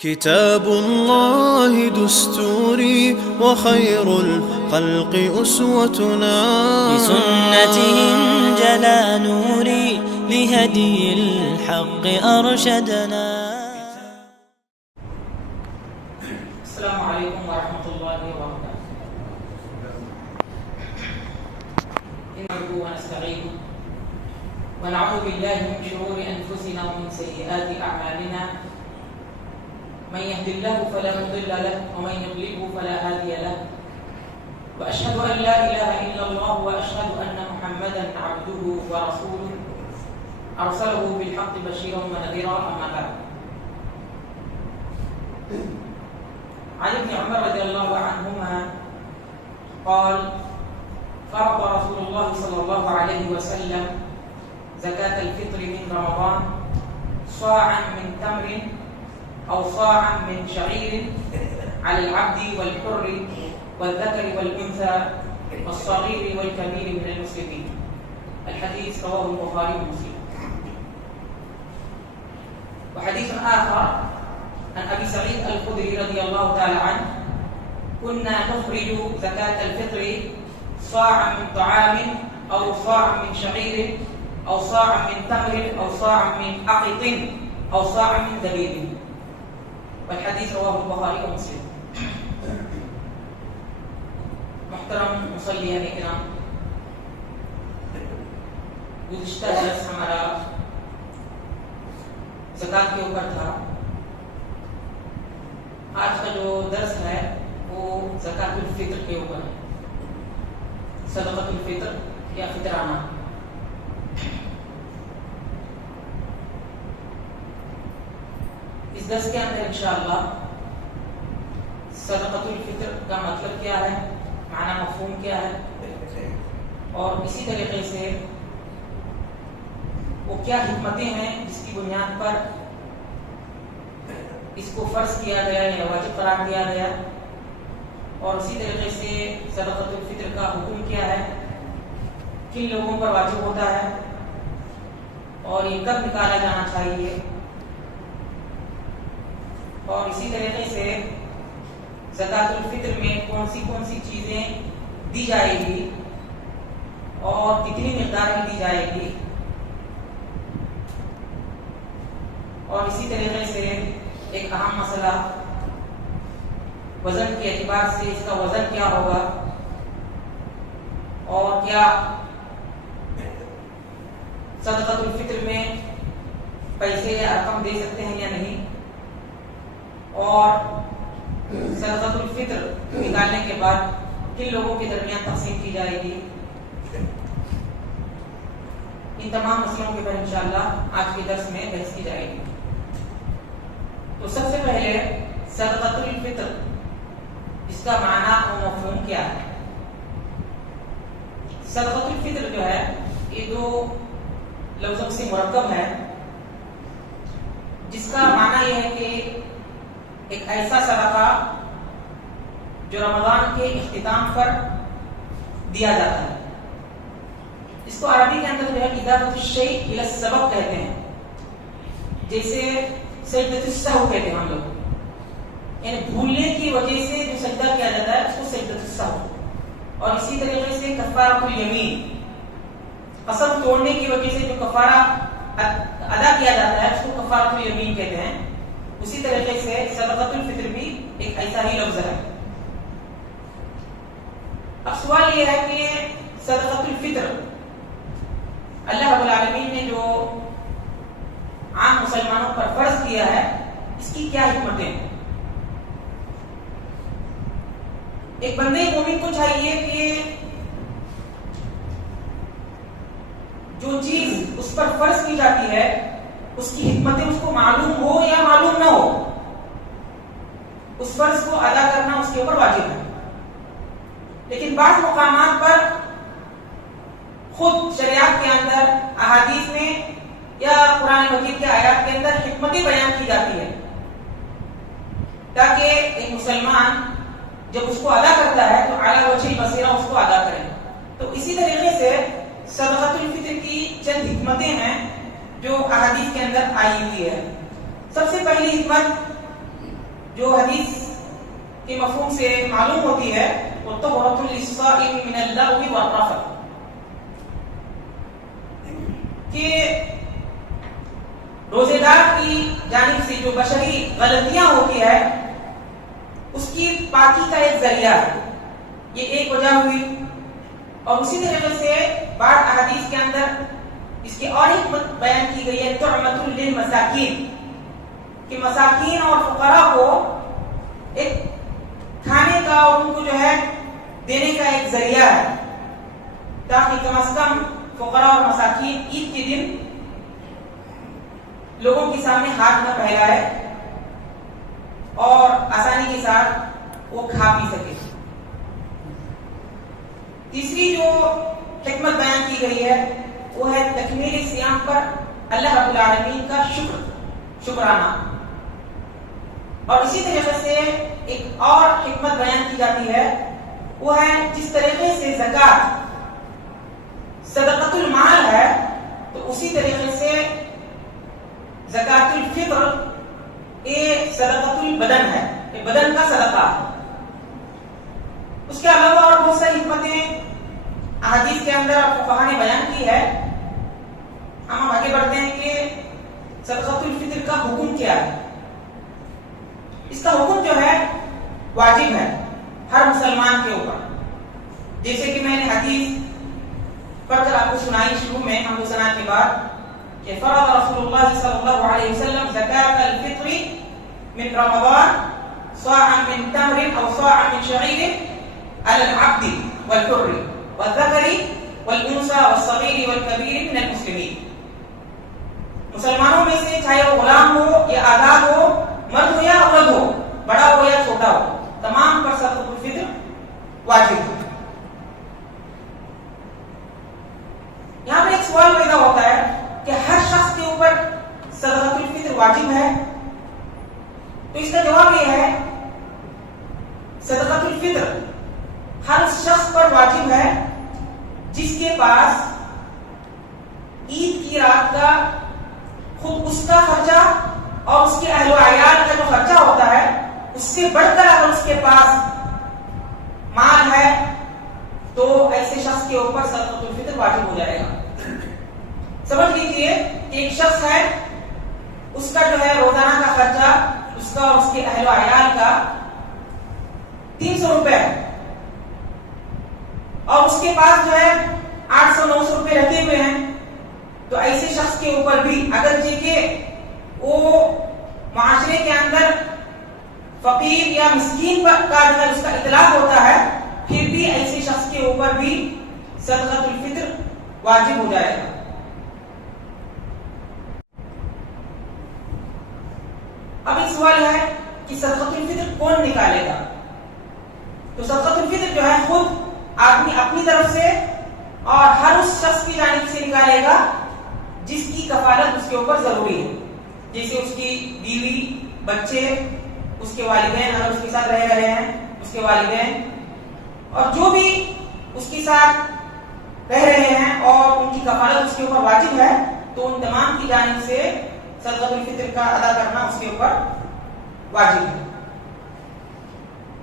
كتاب الله دستوري وخير الخلق أسوتنا، بسنته انجلى نوري لهدي الحق أرشدنا. السلام عليكم ورحمة الله وبركاته. نحمده ونستعينه ونعوذ بالله من شرور أنفسنا ومن سيئات أعمالنا، من يهد الله فلا مضل له ومن يضلله فلا هادي له، وأشهد أن لا إله إلا الله وأشهد أن محمدا عبده ورسوله أرسله بالحق بشيرا ونذيرا. أما بعد، عن ابن عمر رضي الله عنهما قال: فرض رسول الله صلى الله عليه وسلم زكاة الفطر من رمضان صاعا من تمر أو صاعا من شعير على العبد والحر والذكر والأنثى والصغير والكبير من المسلمين. الحديث رواه البخاري ومسلم. وحديث آخر عن أبي سعيد الخدري رضي الله تعالى عنه: كنا نخرج زكاة الفطر صاعا من طعام أو صاعا من شعير أو صاعا من تمر أو صاعا من أقط أو صاعا من زبيب. والحديث رواه البخاري ومسلم. محترم مصلیین کرام، گزشتہ درس ہمارا زکات کے اوپر تھا. آج کا جو درس ہے وہ زکات الفطر کے اوپر ہے، صدقۃ الفطر یا فطرانہ. اس درس کے اندر انشاءاللہ صدقۃ الفطر کا مطلب کیا ہے، معنی مفہوم کیا ہے، اور اسی طریقے سے وہ کیا حکمتیں ہیں جس کی بنیاد پر اس کو فرض کیا گیا یا واجب قرار دیا گیا، اور اسی طریقے سے صدقۃ الفطر کا حکم کیا ہے، کن لوگوں پر واجب ہوتا ہے اور یہ کب نکالا جانا چاہیے، اور اسی طریقے سے زکات الفطر میں کون سی چیزیں دی جائے گی اور کتنی مقدار میں دی جائے گی، اور اسی طریقے سے ایک اہم مسئلہ وزن کے اعتبار سے اس کا وزن کیا ہوگا، اور کیا صدقۃ الفطر میں پیسے یا رقم دے سکتے ہیں یا نہیں، اور صدقۃ الفطر نکالنے کے بعد کن لوگوں کے درمیان تقسیم کی جائے گی. ان تمام مسئلوں کے پر انشاءاللہ آج کے درس میں بحث کی جائے گی. تو سب سے پہلے صدقۃ الفطر، اس کا معنی و مفہوم کیا ہے. صدقۃ الفطر جو ہے یہ دو لفظوں سے مرکب ہے، جس کا معنی یہ ہے کہ ایک ایسا صدقہ جو رمضان کے اختتام پر دیا جاتا ہے. اس کو عربی کے اندر جو ہے اضافۃ الشیء الی السبب کہتے ہیں، جیسے سجدۃ السہو کہتے ہیں ہم لوگ، یعنی بھولنے کی وجہ سے جو سجدہ کیا جاتا ہے اس کو سجدۃ السہو. اور اسی طریقے سے کفارۃ الیمین، قسم توڑنے کی وجہ سے جو کفارہ ادا کیا جاتا ہے اس کو کفارۃ الیمین کہتے ہیں. اسی طریقے سے صدقۃ الفطر بھی ایک ایسا ہی لفظ ہے. اب سوال یہ ہے کہ صدقۃ الفطر اللہ رب العالمین نے جو عام مسلمانوں پر فرض کیا ہے، اس کی کیا حکمتیں ہیں. ایک بندے مومن کو چاہیے کہ جو چیز اس پر فرض کی جاتی ہے اس کی حکمتیں اس کو معلوم ہو یا معلوم نہ ہو، اس فرض کو ادا کرنا اس کے اوپر واجب ہے. لیکن بعض مقامات پر خود شریعت کے اندر، احادیث میں یا قرآن مجید کے آیات کے اندر حکمتیں بیان کی جاتی ہے تاکہ ایک مسلمان جب اس کو ادا کرتا ہے تو اعلیٰ وجہ بصیرہ اس کو ادا کرے. تو اسی طریقے سے صدقۃ الفطر کی چند حکمتیں ہیں جو احادیث کے اندر آئی ہوئی ہے. سب سے پہلی حکمت جو حدیث کے مفہوم سے معلوم ہوتی ہے وہ طہرۃ للصائم من اللغو والرفث، کہ روزے دار کی جانب سے جو بشری غلطیاں ہوتی ہے اس کی پاکی کا ایک ذریعہ ہے، یہ ایک وجہ ہوئی۔ اور اسی طریقے سے بعض احادیث کے اندر اس کی اور حکمت بیان کی گئی ہے، طعمۃ للمساکین، کہ مساکین اور فقراء کو ایک کھانے کا اور ان کو جو ہے دینے کا ایک ذریعہ ہے، تاکہ کم از کم فقراء اور مساکین عید کے دن لوگوں کے سامنے ہاتھ نہ پھیلائے اور آسانی کے ساتھ وہ کھا پی سکے۔ تیسری جو حکمت بیان کی گئی ہے وہ ہے تکمیل صیام پر اللہ رب العالمین کا شکرانہ، اور اسی طریقے سے ایک اور حکمت بیان کی جاتی ہے، وہ ہے جس طریقے سے زکوٰۃ صدقۃ المال ہے تو اسی طریقے سے زکوٰۃ الفطر یہ صدقۃ البدن ہے، یہ بدن کا صدقہ ہے۔ اس کے علاوہ اور بہت ساری حکمتیں احادیث کے اندر فقہاء نے بیان کی ہے۔ ہم آگے بڑھتے ہیں کہ صدقۃ الفطر کا حکم کیا ہے۔ اس کا حکم جو ہے واجب ہے ہر مسلمان کے اوپر، جیسے کہ میں نے حدیث پڑھ کر آپ کو سنائی شروع میں ہم سنا کے بعد کہ فرض رسول اللہ صلی اللہ علیہ وسلم زکاة الفطر من رمضان صاعا من تمر او صاعا من شعير على العبد والحر والذكر والانثى والصغير والكبير من المسلمين، مسلمانوں میں سے چاہے وہ غلام ہو یا آزاد ہو، مرد ہو یا عورت ہو، بڑا ہو یا چھوٹا ہو، تمام پر صدقۃ الفطر واجب ہے۔ یہاں پر ایک سوال پیدا ہوتا ہے کہ ہر شخص کے اوپر صدقۃ الفطر واجب ہے؟ تو اس کا جواب یہ ہے صدقۃ الفطر ہر اس شخص پر واجب ہے جس کے پاس عید کی رات کا خود اس کا خرچہ اور اس کے اہل و عیال کا جو خرچہ ہوتا ہے اس سے بڑھ کر اگر اس کے پاس مال ہے تو ایسے شخص کے اوپر صدقۃ الفطر واجب ہو جائے گا۔ سمجھ لیجیے کہ ایک شخص ہے، اس کا جو ہے روزانہ کا خرچہ اس کا اور اس کے اہل و عیال کا 300 روپے ہے، اور اس کے پاس جو ہے 800-900 روپے رکھے ہوئے ہیں، تو ایسے شخص کے اوپر بھی اگرچہ کہ وہ معاشرے کے اندر فقیر یا مسکین کا جو ہے اس کا اطلاق ہوتا ہے، پھر بھی ایسے شخص کے اوپر بھی صدقۃ الفطر واجب ہو جائے گا۔ اب ایک سوال ہے کہ صدقۃ الفطر کون نکالے گا؟ تو صدقۃ الفطر جو ہے خود آدمی اپنی طرف سے اور ہر اس شخص کی جانب سے نکالے گا جس کی کفالت اس کے اوپر ضروری ہے، جیسے اس کی بیوی، بچے، اس کے والدین اگر اس کے ساتھ رہ رہے ہیں اس کے والدین، اور جو بھی اس کے ساتھ رہ رہے ہیں اور ان کی کفالت اس کے اوپر واجب ہے، تو ان تمام کی جانب سے صدقۃ الفطر کا ادا کرنا اس کے اوپر واجب ہے۔